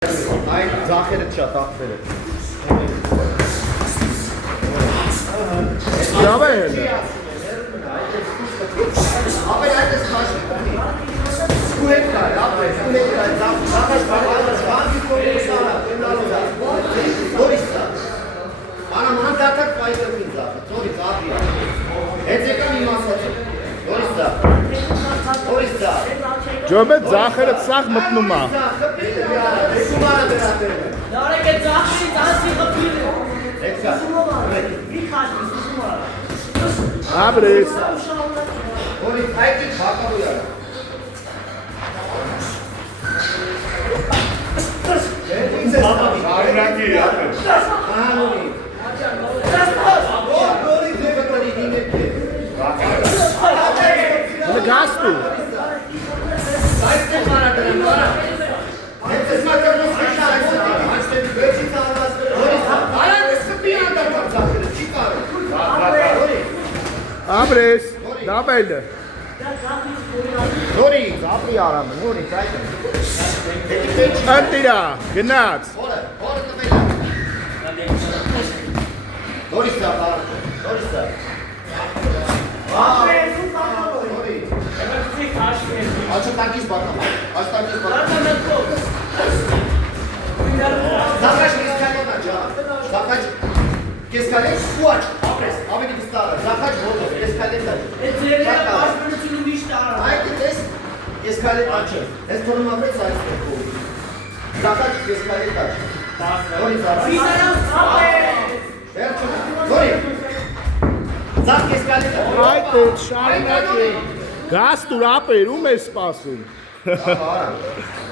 Այդ ձախերը շատ ախվերը։ Լավ է հենց։ Ապեր այդ ես խաշի կոնի։ Սկուհետ կար, ապեր, սկուհետ կար, ձախաշ բաղալած, բանկի կոնի սարա, տենալոզ է։ Որիս սա։ Անաման դակակ պայդրմին ձախը, ծորի ձախի է։ Հենց եկամ իմ ասացը։ Որիս սա։ Որիս սա։ Ջոբետ ձախերը սաղ մտնում է։ Նարեկ է ձախի ձախի խփիրը։ Եկա։ Մի քաշ սուսում արա։ Ապրես։ Որիս այդ ինչ բակալու յարա։ Արինակի ապրես։ Անոնի։ Որի ձևը կրի դինեք է։ Հələ գաստու։ Այդ է մարա դրեմ, մարա։ Հենց ես մակարնոս խշար այս է դինի, այս է վեջի ծաղրած դրեմ։ Որիս, արան ես խպի անդարկավ ծախերը, չի կարը։ Ապրես։ Դաբելը։ Որիս, ապրի արամը, որիս, այդ է։ Անտիրա, գնաց։ Որը տվել է։ Որիս դա, որիս դա։ Որիս։ Աչը տանկիս բատամ, աչ տանկիս բատամ։ Զախաչ կեսկալեն աչա, զախաչ կեսկալեն ու աչ, ապրես, ավելի կստարը, զախաչ ոտով, կեսկալեն աչ։ Այդ ձերերը պաշտպանությունը միշտ արա։ Այդ ես կեսկալեն աչը, ես թորում ապրես այս տերքով։ Զախաչ կեսկալեն աչ։ Որիս արած։ Վերջը, որի։ Զախ կեսկալեն աչ։ Այդ է շարունակի։ Գաստուր ապեր, ում է սպասում։ Արա։